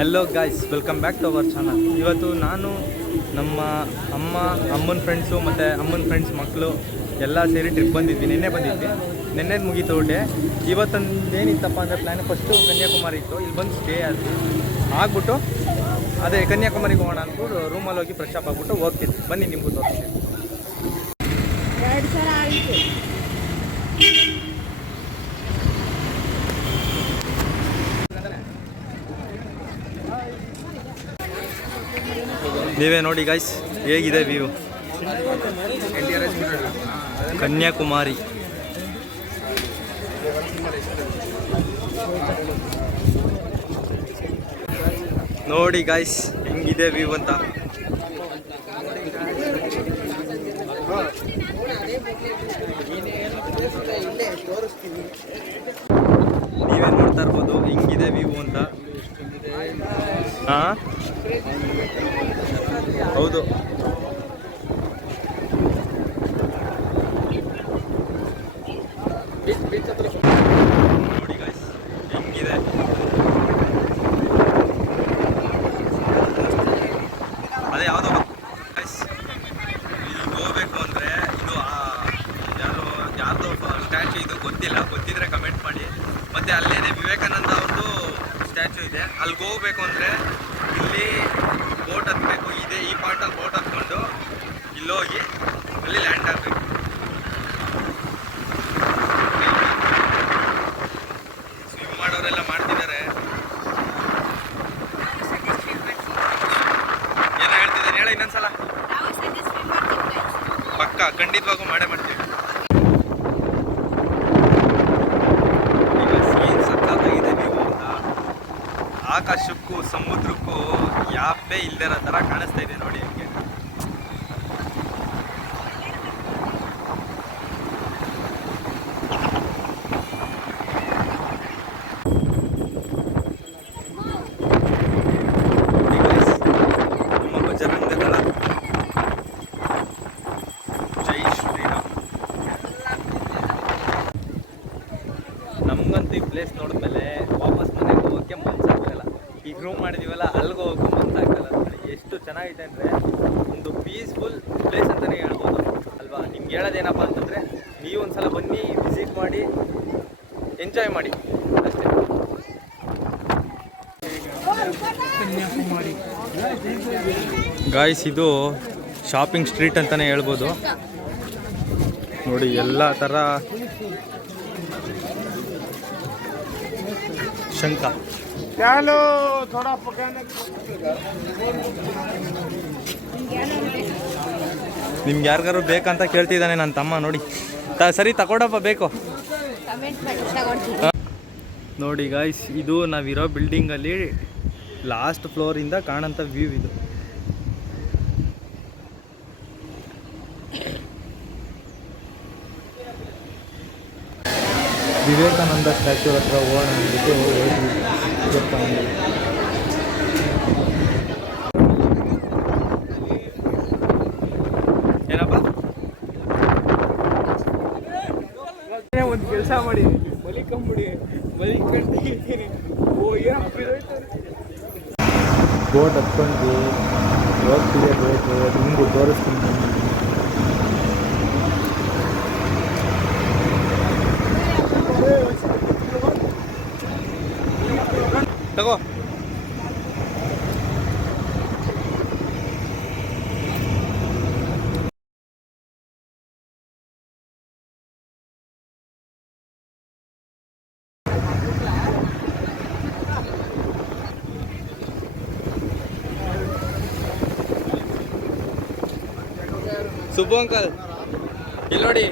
Hello guys welcome back to our channel ಇವತ್ತು ನಾನು ನಮ್ಮ ಅಮ್ಮ, ಅಮ್ಮನ ಫ್ರೆಂಡ್ಸು ಮತ್ತು ಅಮ್ಮನ ಫ್ರೆಂಡ್ಸ್ ಮಕ್ಕಳು ಎಲ್ಲ ಸೇರಿ ಟ್ರಿಪ್ ಬಂದಿದ್ವಿ. ನಿನ್ನೆ ಬಂದಿದ್ವಿ. ನಿನ್ನೆದು ಮುಗೀತು ಊಟೆ ಇವತ್ತೊಂದು ಏನಿತ್ತಪ್ಪ ಅಂದರೆ ಪ್ಲ್ಯಾನ್ ಫಸ್ಟು ಕನ್ಯಾಕುಮಾರಿ ಇತ್ತು. ಇಲ್ಲಿ ಬಂದು ಸ್ಟೇ ಆದ್ವಿ. ಆಗ್ಬಿಟ್ಟು ಅದೇ ಕನ್ಯಾಕುಮಾರಿಗೆ ಹೋಗೋಣ ಅಂದ್ಬಿಟ್ಟು ರೂಮಲ್ಲಿ ಹೋಗಿ ಫ್ರೆಶ್ ಅಪ್ ಆಗ್ಬಿಟ್ಟು ಹೋಗ್ತಿದ್ವಿ. ಬನ್ನಿ ನಿಮಗೂ ತೋರಿಸ್ತೀನಿ. ನೀವೇ ನೋಡಿ ಗಾಯ್ಸ್ ಹೇಗಿದೆ ವ್ಯೂ ಕನ್ಯಾಕುಮಾರಿ. ನೋಡಿ ಗಾಯ್ಸ್ ಹೆಂಗಿದೆ ವ್ಯೂ ಅಂತ ನೀವೇ ನೋಡ್ತಾ ಇರ್ಬೋದು ಹೆಂಗಿದೆ ವ್ಯೂ ಅಂತ ಹಾ ಹೌದು ನೋಡಿ guys, ಹೆಂಗಿದೆ ಅದೇ ಯಾವುದೋ guys, ಇಲ್ಲಿ ಹೋಗ್ಬೇಕು ಅಂದ್ರೆ ಇದು ಆ- ಯಾರು ಯಾರ್ದೋ ಸ್ಟ್ಯಾಚು ಇದು ಗೊತ್ತಿಲ್ಲ. ಗೊತ್ತಿದ್ರೆ ಕಮೆಂಟ್ ಮಾಡಿ. ಮತ್ತೆ ಅಲ್ಲೇನೆ ವಿವೇಕಾನಂದ ಅವ್ರದ್ದು ಸ್ಟ್ಯಾಚು ಇದೆ. ಅಲ್ಲಿಗೆ ಹೋಗ್ಬೇಕು ಅಂದ್ರೆ ಇಲ್ಲಿ ಬೋಟ್ ಹತ್ಬೇಕು. ಇದೆ ಈ ಪಾರ್ಟಲ್ಲಿ ಬೋಟ್ ಹತ್ಕೊಂಡು ಇಲ್ಲೋಗಿ ಅಲ್ಲಿ ಲ್ಯಾಂಡ್ ಆಗಬೇಕು ಸ್ವಿಮ್ ಮಾಡೋರೆಲ್ಲ ಮಾಡ್ತಿದ್ದಾರೆ ಏನೋ ಹೇಳ್ತಿದ್ದಾರೆ ಹೇಳ ಇನ್ನೊಂದ್ಸಲ. ಪಕ್ಕ ಖಂಡಿತವಾಗೂ ಮಾಡೇ ಮಾಡ್ತೀವಿ ಈಗ ಸೀನ್ ಸಕ್ಕತ್ತಾಗಿದೆ ನೀವು ಅಂತ ಆಕಾಶಕ್ಕೂ ಸಮುದ್ರಕ್ಕೂ ಯಾಪೇ ಇಲ್ದಿರೋ ಥರ ಕಾಣಿಸ್ತಾ ಇದೆ ನೋಡಿ ಹಂಗೆ. ಎಷ್ಟು ಚೆನ್ನಾಗಿದೆ ಅಂದರೆ ಒಂದು ಪೀಸ್ಫುಲ್ ಪ್ಲೇಸ್ ಅಂತಲೇ ಹೇಳ್ಬೋದು. ಅಲ್ವಾ? ನಿಮ್ಗೆ ಹೇಳೋದೇನಪ್ಪ ಅಂತಂದರೆ ನೀವು ಒಂದು ಸಲ ಬನ್ನಿ ವಿಸಿಟ್ ಮಾಡಿ ಎಂಜಾಯ್ ಮಾಡಿ. ಅಷ್ಟೇ. ಗಾಯ್ಸ್ ಇದು ಶಾಪಿಂಗ್ ಸ್ಟ್ರೀಟ್ ಅಂತಲೇ ಹೇಳ್ಬೋದು. ನೋಡಿ, ಎಲ್ಲ ಥರ ಶಂಕ ನಿಮ್ಗೆ ಯಾರಿಗಾರು ಬೇಕಂತ ಕೇಳ್ತಿದ್ದಾನೆ ನನ್ನ ತಮ್ಮ, ನೋಡಿ. ಸರಿ, ತಗೊಡಪ್ಪ, ಬೇಕು. ನೋಡಿ ಗಾಯ್ಸ್ ಇದು ನಾವಿರೋ ಬಿಲ್ಡಿಂಗಲ್ಲಿ ಲಾಸ್ಟ್ ಫ್ಲೋರಿಂದ ಕಾಣೋಂಥ ವ್ಯೂ ಇದು. ವಿವೇಕಾನಂದ ಸ್ಟ್ಯಾಚ್ಯೂ ಹತ್ರ ಹೋಗೋಣ ಅಂದ್ಬಿಟ್ಟು ಹೋದ್ವಿ ಯಪ್ಪ ಅಂದ್ರೆ. ಏನಪ್ಪ ಒಂದು ಕೆಲಸ ಮಾಡಿ ಮಲಿಕೊಂಬಿಡಿ ಮಲಿಕೊಂಡು ಓ ಏನು ಬೋಟ್ ಹತ್ಕೊಂಡು ಹೋಗ್ತಿದೆ ಬೋಟು ನಿಮಗೂ ತೋರಿಸ್ತೀನಿ ಬನ್ನಿ. ತಗೋ ಅಂಕಲ್. ಇಲ್ಲಿ ನೋಡಿ.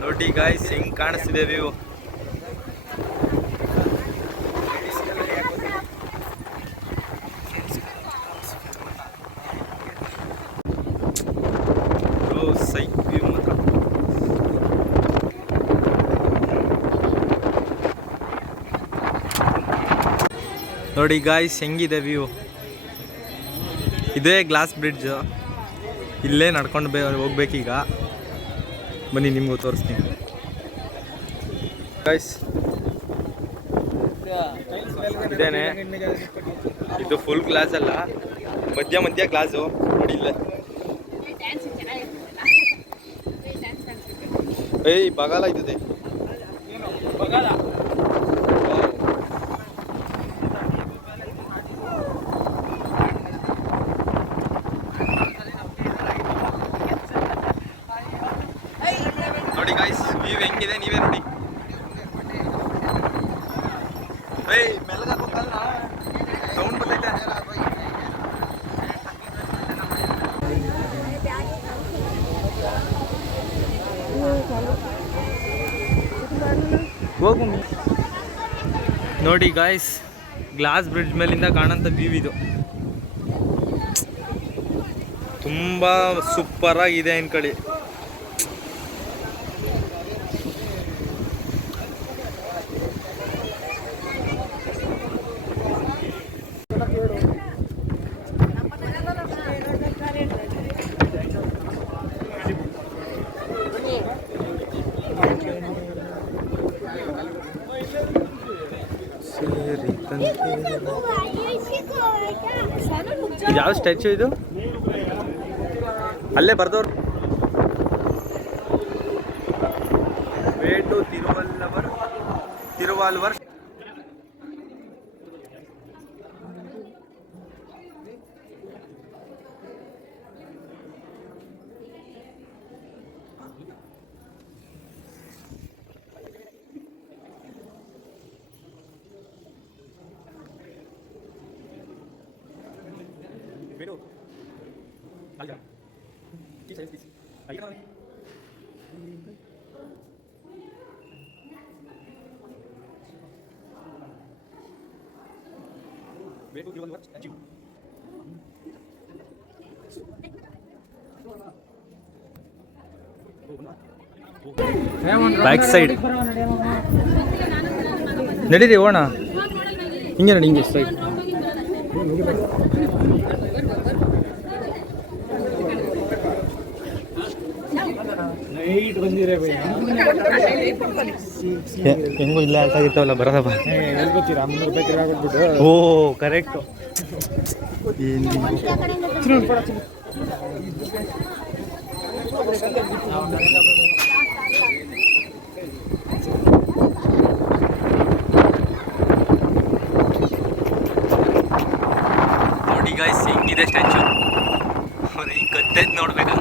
ನೋಡಿ ಗಾಯ್ಸ್ ಹೆಂಗ್ ಕಾಣಿಸ್ತಿದೆ ವ್ಯೂ ನೋಡಿ ಗಾಯ್ಸ್ ಹೆಂಗಿದೆ ವ್ಯೂ ಇದೇ ಗ್ಲಾಸ್ ಬ್ರಿಡ್ಜ್ ಇಲ್ಲೇ ನಡ್ಕೊಂಡು ಬೇ ಹೋಗ್ಬೇಕೀಗ. ಬನ್ನಿ, ನಿಮಗೂ ತೋರಿಸ್ತೀನಿ. ಗೈಸ್ ಇದೇನೆ. ಇದು ಫುಲ್ ಗ್ಲಾಸ್ ಅಲ್ಲ. ಮಧ್ಯ ಮಧ್ಯ ಗ್ಲಾಸು ನೋಡಿ ಇಲ್ಲೇ. ಏಯ್, ಬಗಾಲ ಇದ್ದದೆ ನೋಡಿ ಗಾಯ್ಸ್ ವ್ಯೂ ಹೆಂಗಿದೆ ನೀವೇ ನೋಡಿ ಏಯ್ ಮೆಲ್ಲಗೆ ಹಾಕೋಕ್ಕಲ್ಲ ಸೌಂಡ್ ಬರ್ತೈತೆ ನೋಡಿ ಗಾಯ್ಸ್ ಗ್ಲಾಸ್ ಬ್ರಿಡ್ಜ್ ಮೇಲಿಂದ ಕಾಣಂತ ವ್ಯೂ ಇದು. ತುಂಬ ಸೂಪರ್ ಆಗಿದೆ ಅನ್ಕೊಳ್ಳಿ ಇದು ಯಾವ ಸ್ಟ್ಯಾಚ್ಯೂ ಇದು? ಅಲ್ಲೇ ಬರ್ದವ್ರು. Wait Thiruvalluvar Thiruvalluvar back side ನಡೀರಿ ಓಣ. ಹಿಂಗೆ ನೋಡಿ ಹಿಂಗೆ ಸೈಡ್ ಹೆಂಗೂ ಇಲ್ಲ ಅಂತ ಇರ್ತಾವಲ್ಲ ಬರೋದಪ್ಪ ಓ ಕರೆಕ್ಟು ನೋಡಿ ಗಾಯ್ಸ್ ಹೆಂಗಿದೆ ಸ್ಟ್ಯಾಚು ಅವ್ರು ಹಿಂಗೆ ಕತ್ತೈತೆ ನೋಡ್ಬೇಕಂತ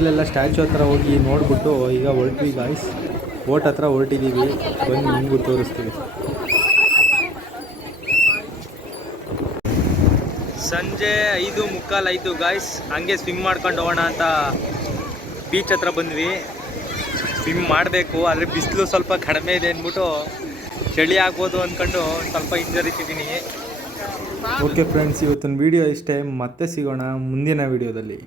ಮೇಲೆಲ್ಲ ಸ್ಟ್ಯಾಚು ಹತ್ರ ಹೋಗಿ ನೋಡ್ಬಿಟ್ಟು ಈಗ ಹೊರಟ್ವಿ ಗಾಯ್ಸ್ ಓಟ್ ಹತ್ರ ಹೊರಟಿದ್ದೀವಿ ಬಂದು ನಿಮಗೂ ತೋರಿಸ್ತೀವಿ. ಸಂಜೆ ಐದು ಮುಕ್ಕಾಲು ಆಯಿತು ಗಾಯ್ಸ್ ಹಂಗೆ ಸ್ವಿಮ್ ಮಾಡ್ಕೊಂಡು ಹೋಗೋಣ ಅಂತ ಬೀಚ್ ಹತ್ರ ಬಂದ್ವಿ. ಸ್ವಿಮ್ ಮಾಡಬೇಕು ಆದರೆ ಬಿಸಿಲು ಸ್ವಲ್ಪ ಕಡಿಮೆ ಇದೆ ಅಂದ್ಬಿಟ್ಟು ಚಳಿ ಆಗ್ಬೋದು ಅಂದ್ಕೊಂಡು ಸ್ವಲ್ಪ ಹಿಂಜರಿತಿದ್ದೀನಿ ಓಕೆ ಫ್ರೆಂಡ್ಸ್ ಇವತ್ತಿನ ವಿಡಿಯೋ ಇಷ್ಟೇ. ಮತ್ತೆ ಸಿಗೋಣ ಮುಂದಿನ ವಿಡಿಯೋದಲ್ಲಿ